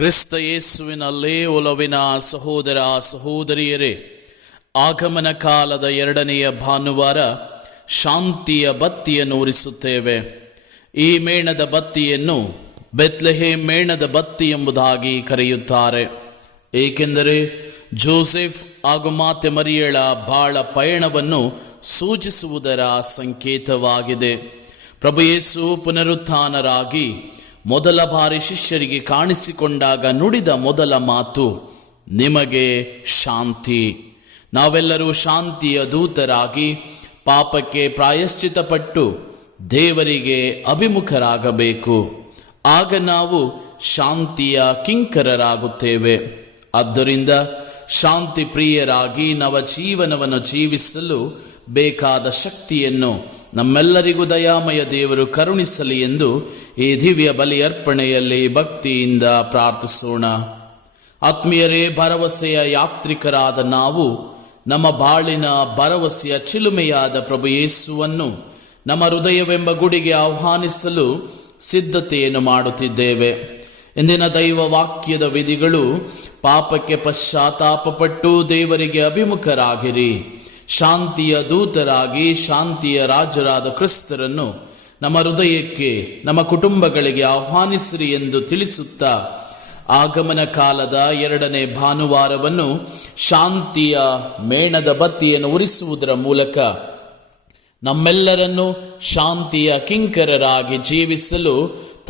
ಕ್ರಿಸ್ತ ಯೇಸುವಿನಲ್ಲಿ ಒಲವಿನ ಸಹೋದರ ಸಹೋದರಿಯರೇ, ಆಗಮನ ಕಾಲದ 2ನೆಯ ಭಾನುವಾರ ಶಾಂತಿಯ ಬತ್ತಿಯನ್ನು ಉರಿಸುತ್ತೇವೆ. ಈ ಮೇಣದ ಬತ್ತಿಯನ್ನು ಬೆತ್ಲೆಹೇಮ್ ಮೇಣದ ಬತ್ತಿ ಎಂಬುದಾಗಿ ಕರೆಯುತ್ತಾರೆ. ಏಕೆಂದರೆ ಜೋಸೆಫ್ ಹಾಗೂ ಮಾತೆ ಮರಿಯಳ ಬಾಳ ಪಯಣವನ್ನು ಸೂಚಿಸುವುದರ ಸಂಕೇತವಾಗಿದೆ. ಪ್ರಭು ಯೇಸು ಪುನರುತ್ಥಾನರಾಗಿ ಮೊದಲ ಬಾರಿ ಶಿಷ್ಯರಿಗೆ ಕಾಣಿಸಿಕೊಂಡಾಗ ನುಡಿದ ಮೊದಲ ಮಾತು, ನಿಮಗೆ ಶಾಂತಿ. ನಾವೆಲ್ಲರೂ ಶಾಂತಿಯ ದೂತರಾಗಿ ಪಾಪಕ್ಕೆ ಪ್ರಾಯಶ್ಚಿತ್ತಪಟ್ಟು ದೇವರಿಗೆ ಅಭಿಮುಖರಾಗಬೇಕು. ಆಗ ನಾವು ಶಾಂತಿಯ ಕಿಂಕರರಾಗುತ್ತೇವೆ. ಆದ್ದರಿಂದ ಶಾಂತಿ ಪ್ರಿಯರಾಗಿ ನವ ಜೀವನವನ್ನು ಜೀವಿಸಲು ಬೇಕಾದ ಶಕ್ತಿಯನ್ನು ನಮ್ಮೆಲ್ಲರಿಗೂ ದಯಾಮಯ ದೇವರು ಕರುಣಿಸಲಿ ಎಂದು ಈ ದಿವ್ಯ ಬಲಿ ಅರ್ಪಣೆಯಲ್ಲಿ ಭಕ್ತಿಯಿಂದ ಪ್ರಾರ್ಥಿಸೋಣ. ಆತ್ಮೀಯರೇ, ಭರವಸೆಯ ಯಾತ್ರಿಕರಾದ ನಾವು ನಮ್ಮ ಬಾಳಿನ ಭರವಸೆಯ ಚಿಲುಮೆಯಾದ ಪ್ರಭು ಯೇಸುವನ್ನು ನಮ್ಮ ಹೃದಯವೆಂಬ ಗುಡಿಗೆ ಆಹ್ವಾನಿಸಲು ಸಿದ್ಧತೆಯನ್ನು ಮಾಡುತ್ತಿದ್ದೇವೆ. ಇಂದಿನ ದೈವ ವಾಕ್ಯದ ವಿಧಿಗಳು, ಪಾಪಕ್ಕೆ ಪಶ್ಚಾತ್ತಾಪಪಟ್ಟು ದೇವರಿಗೆ ಅಭಿಮುಖರಾಗಿರಿ, ಶಾಂತಿಯ ದೂತರಾಗಿ ಶಾಂತಿಯ ರಾಜರಾದ ಕ್ರಿಸ್ತರನ್ನು ನಮ್ಮ ಹೃದಯಕ್ಕೆ, ನಮ್ಮ ಕುಟುಂಬಗಳಿಗೆ ಆಹ್ವಾನಿಸಿರಿ ಎಂದು ತಿಳಿಸುತ್ತಾ, ಆಗಮನ ಕಾಲದ 2ನೇ ಭಾನುವಾರವನ್ನು ಶಾಂತಿಯ ಮೇಣದ ಬತ್ತಿಯನ್ನು ಉರಿಸುವುದರ ಮೂಲಕ ನಮ್ಮೆಲ್ಲರನ್ನು ಶಾಂತಿಯ ಕಿಂಕರರಾಗಿ ಜೀವಿಸಲು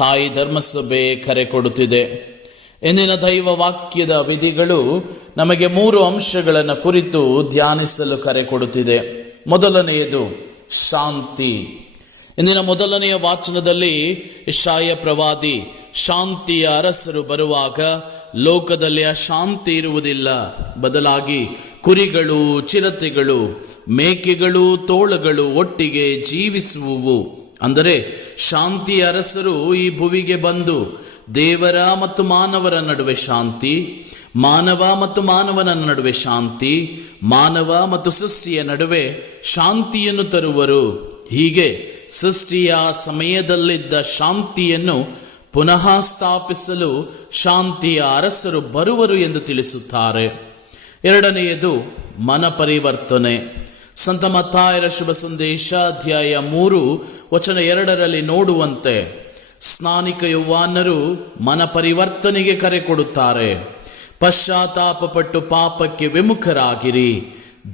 ತಾಯಿ ಧರ್ಮಸಭೆ ಕರೆ ಕೊಡುತ್ತಿದೆ. ಇಂದಿನ ದೈವ ವಾಕ್ಯದ ವಿಧಿಗಳು ನಮಗೆ 3 ಅಂಶಗಳನ್ನು ಕುರಿತು ಧ್ಯಾನಿಸಲು ಕರೆ ಕೊಡುತ್ತಿದೆ. ಮೊದಲನೆಯದು ಶಾಂತಿ. ಇಂದಿನ ಮೊದಲನೆಯ ವಾಚನದಲ್ಲಿ ಯೆಶಾಯ ಪ್ರವಾದಿ, ಶಾಂತಿಯ ಅರಸರು ಬರುವಾಗ ಲೋಕದಲ್ಲಿ ಅಶಾಂತಿ ಇರುವುದಿಲ್ಲ, ಬದಲಾಗಿ ಕುರಿಗಳು, ಚಿರತೆಗಳು, ಮೇಕೆಗಳು, ತೋಳಗಳು ಒಟ್ಟಿಗೆ ಜೀವಿಸುವುವು. ಅಂದರೆ ಶಾಂತಿಯ ಅರಸರು ಈ ಭುವಿಗೆ ಬಂದು ದೇವರ ಮತ್ತು ಮಾನವರ ನಡುವೆ ಶಾಂತಿ, ಮಾನವ ಮತ್ತು ಮಾನವನ ನಡುವೆ ಶಾಂತಿ, ಮಾನವ ಮತ್ತು ಸೃಷ್ಟಿಯ ನಡುವೆ ಶಾಂತಿಯನ್ನು ತರುವರು. ಹೀಗೆ ಸೃಷ್ಟಿಯ ಸಮಯದಲ್ಲಿದ್ದ ಶಾಂತಿಯನ್ನು ಪುನಃ ಸ್ಥಾಪಿಸಲು ಶಾಂತಿಯ ಅರಸರು ಬರುವರು ಎಂದು ತಿಳಿಸುತ್ತಾರೆ. 2ನೆಯದು ಮನ ಪರಿವರ್ತನೆ. ಸಂತ ಮತ್ತಾಯರ ಶುಭ ಸಂದೇಶ ಅಧ್ಯಾಯ 3 ವಚನ 2ರಲ್ಲಿ ನೋಡುವಂತೆ ಸ್ನಾನಿಕ ಯೌವಾನರು ಮನ ಪರಿವರ್ತನೆಗೆ ಕರೆ ಕೊಡುತ್ತಾರೆ. ಪಶ್ಚಾತ್ತಾಪಪಟ್ಟು ಪಾಪಕ್ಕೆ ವಿಮುಖರಾಗಿರಿ,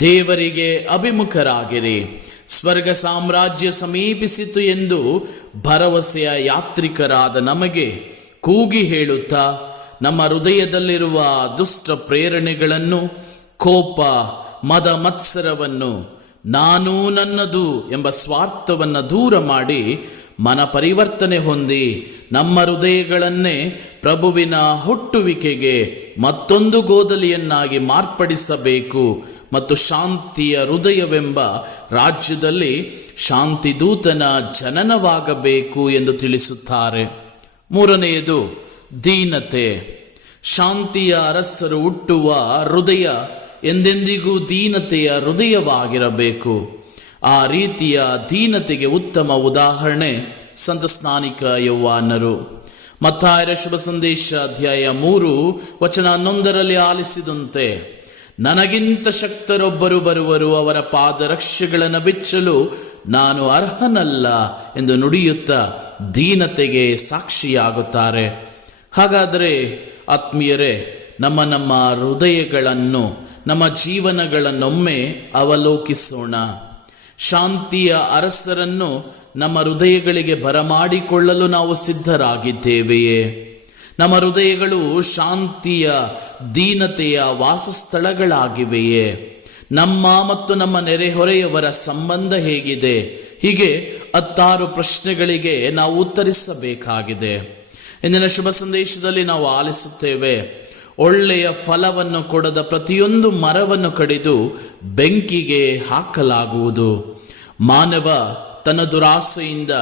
ದೇವರಿಗೆ ಅಭಿಮುಖರಾಗಿರಿ, ಸ್ವರ್ಗ ಸಾಮ್ರಾಜ್ಯ ಸಮೀಪಿಸಿತು ಎಂದು ಭರವಸೆಯ ಯಾತ್ರಿಕರಾದ ನಮಗೆ ಕೂಗಿ ಹೇಳುತ್ತಾ, ನಮ್ಮ ಹೃದಯದಲ್ಲಿರುವ ದುಷ್ಟ ಪ್ರೇರಣೆಗಳನ್ನು, ಕೋಪ, ಮದ ಮತ್ಸರವನ್ನು, ನಾನು ನನ್ನದು ಎಂಬ ಸ್ವಾರ್ಥವನ್ನು ದೂರ ಮಾಡಿ ಮನ ಪರಿವರ್ತನೆ ಹೊಂದಿ ನಮ್ಮ ಹೃದಯಗಳನ್ನೇ ಪ್ರಭುವಿನ ಹುಟ್ಟುವಿಕೆಗೆ ಮತ್ತೊಂದು ಗೋದಲಿಯನ್ನಾಗಿ ಮಾರ್ಪಡಿಸಬೇಕು ಮತ್ತು ಶಾಂತಿಯ ಹೃದಯವೆಂಬ ರಾಜ್ಯದಲ್ಲಿ ಶಾಂತಿ ದೂತನ ಜನನವಾಗಬೇಕು ಎಂದು ತಿಳಿಸುತ್ತಾರೆ. 3ನೆಯದು ದೀನತೆ. ಶಾಂತಿಯ ಅರಸರು ಹುಟ್ಟುವ ಹೃದಯ ಎಂದೆಂದಿಗೂ ದೀನತೆಯ ಹೃದಯವಾಗಿರಬೇಕು. ಆ ರೀತಿಯ ದೀನತೆಗೆ ಉತ್ತಮ ಉದಾಹರಣೆ ಸಂತ ಸ್ನಾನಿಕ ಯೌವಾನರು. ಮತ್ತಾಯರ ಶುಭ ಸಂದೇಶ ಅಧ್ಯಾಯ 3 ವಚನ 11ರಲ್ಲಿ ಆಲಿಸಿದಂತೆ, ನನಗಿಂತ ಶಕ್ತರೊಬ್ಬರು ಬರುವರು, ಅವರ ಪಾದರಕ್ಷೆಗಳನ್ನು ಬಿಚ್ಚಲು ನಾನು ಅರ್ಹನಲ್ಲ ಎಂದು ನುಡಿಯುತ್ತಾ ದೀನತೆಗೆ ಸಾಕ್ಷಿಯಾಗುತ್ತಾರೆ. ಹಾಗಾದರೆ ಆತ್ಮೀಯರೇ, ನಮ್ಮ ಹೃದಯಗಳನ್ನು, ನಮ್ಮ ಜೀವನಗಳನ್ನೊಮ್ಮೆ ಅವಲೋಕಿಸೋಣ. ಶಾಂತಿಯ ಅರಸರನ್ನು ನಮ್ಮ ಹೃದಯಗಳಿಗೆ ಬರಮಾಡಿಕೊಳ್ಳಲು ನಾವು ಸಿದ್ಧರಾಗಿದ್ದೇವೆಯೇ? ನಮ್ಮ ಹೃದಯಗಳು ಶಾಂತಿಯ, ದೀನತೆಯ ವಾಸಸ್ಥಳಗಳಾಗಿವೆಯೇ? ನಮ್ಮ ಮತ್ತು ನಮ್ಮ ನೆರೆಹೊರೆಯವರ ಸಂಬಂಧ ಹೇಗಿದೆ? ಹೀಗೆ 10 ಪ್ರಶ್ನೆಗಳಿಗೆ ನಾವು ಉತ್ತರಿಸಬೇಕಾಗಿದೆ. ಇಂದಿನ ಶುಭ ಸಂದೇಶದಲ್ಲಿ ನಾವು ಆಲಿಸುತ್ತೇವೆ, ಒಳ್ಳೆಯ ಫಲವನ್ನು ಕೊಡದ ಪ್ರತಿಯೊಂದು ಮರವನ್ನು ಕಡಿದು ಬೆಂಕಿಗೆ ಹಾಕಲಾಗುವುದು. ಮಾನವ ತನ್ನ ದುರಾಸೆಯಿಂದ,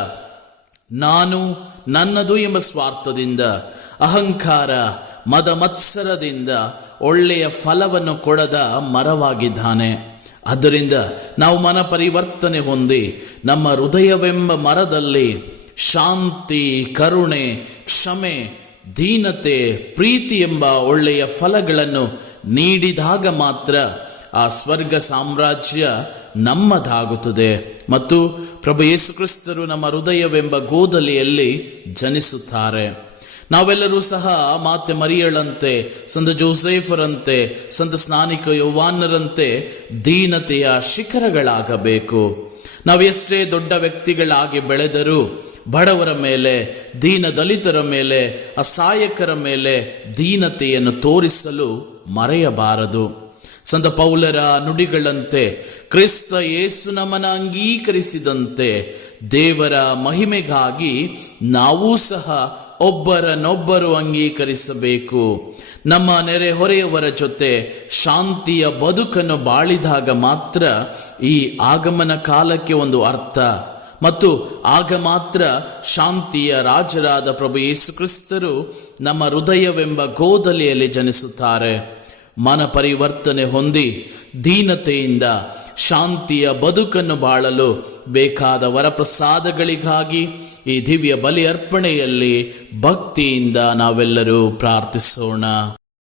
ನಾನು ನನ್ನದು ಎಂಬ ಸ್ವಾರ್ಥದಿಂದ, ಅಹಂಕಾರ, ಮದ ಮತ್ಸರದಿಂದ ಒಳ್ಳೆಯ ಫಲವನ್ನು ಕೊಡದ ಮರವಾಗಿದ್ದಾನೆ. ಆದ್ದರಿಂದ ನಾವು ಮನ ಪರಿವರ್ತನೆ ಹೊಂದಿ ನಮ್ಮ ಹೃದಯವೆಂಬ ಮರದಲ್ಲಿ ಶಾಂತಿ, ಕರುಣೆ, ಕ್ಷಮೆ, ದೀನತೆ, ಪ್ರೀತಿ ಎಂಬ ಒಳ್ಳೆಯ ಫಲಗಳನ್ನು ನೀಡಿದಾಗ ಮಾತ್ರ ಆ ಸ್ವರ್ಗ ಸಾಮ್ರಾಜ್ಯ ನಮ್ಮದಾಗುತ್ತದೆ ಮತ್ತು ಪ್ರಭು ಯೇಸು ಕ್ರಿಸ್ತರು ನಮ್ಮ ಹೃದಯವೆಂಬ ಗೋದಲಿಯಲ್ಲಿ ಜನಿಸುತ್ತಾರೆ. ನಾವೆಲ್ಲರೂ ಸಹ ಮಾತೆ ಮರಿಯಳಂತೆ, ಸಂತ ಜೋಸೆಫರಂತೆ, ಸಂತ ಸ್ನಾನಿಕ ಯೋವಾನರಂತೆ ದೀನತೆಯ ಶಿಖರಗಳಾಗಬೇಕು. ನಾವೆಷ್ಟೇ ದೊಡ್ಡ ವ್ಯಕ್ತಿಗಳಾಗಿ ಬೆಳೆದರೂ ಬಡವರ ಮೇಲೆ, ದೀನ ದಲಿತರ ಮೇಲೆ, ಅಸಹಾಯಕರ ಮೇಲೆ ದೀನತೆಯನ್ನು ತೋರಿಸಲು ಮರೆಯಬಾರದು. ಸಂತ ಪೌಲರ ನುಡಿಗಳಂತೆ ಕ್ರಿಸ್ತ ಯೇಸು ನಮ್ಮನ್ನು ಅಂಗೀಕರಿಸಿದಂತೆ ದೇವರ ಮಹಿಮೆಗಾಗಿ ನಾವೂ ಸಹ ಒಬ್ಬರನ್ನೊಬ್ಬರು ಅಂಗೀಕರಿಸಬೇಕು. ನಮ್ಮ ನೆರೆಹೊರೆಯವರ ಜೊತೆ ಶಾಂತಿಯ ಬದುಕನ್ನು ಬಾಳಿದಾಗ ಮಾತ್ರ ಈ ಆಗಮನ ಕಾಲಕ್ಕೆ ಒಂದು ಅರ್ಥ ಮತ್ತು ಆಗ ಮಾತ್ರ ಶಾಂತಿಯ ರಾಜರಾದ ಪ್ರಭು ಯೇಸು ಕ್ರಿಸ್ತರು ನಮ್ಮ ಹೃದಯವೆಂಬ ಗೋದಲಿಯಲ್ಲಿ ಜನಿಸುತ್ತಾರೆ. ಮನ ಪರಿವರ್ತನೆ ಹೊಂದಿ ದೀನತೆಯಿಂದ ಶಾಂತಿಯ ಬದುಕನ್ನು ಬಾಳಲು ಬೇಕಾದ ವರಪ್ರಸಾದಗಳಿಗಾಗಿ ಈ ದಿವ್ಯ ಬಲಿ ಅರ್ಪಣೆಯಲ್ಲಿ ಭಕ್ತಿಯಿಂದ ನಾವೆಲ್ಲರೂ ಪ್ರಾರ್ಥಿಸೋಣ.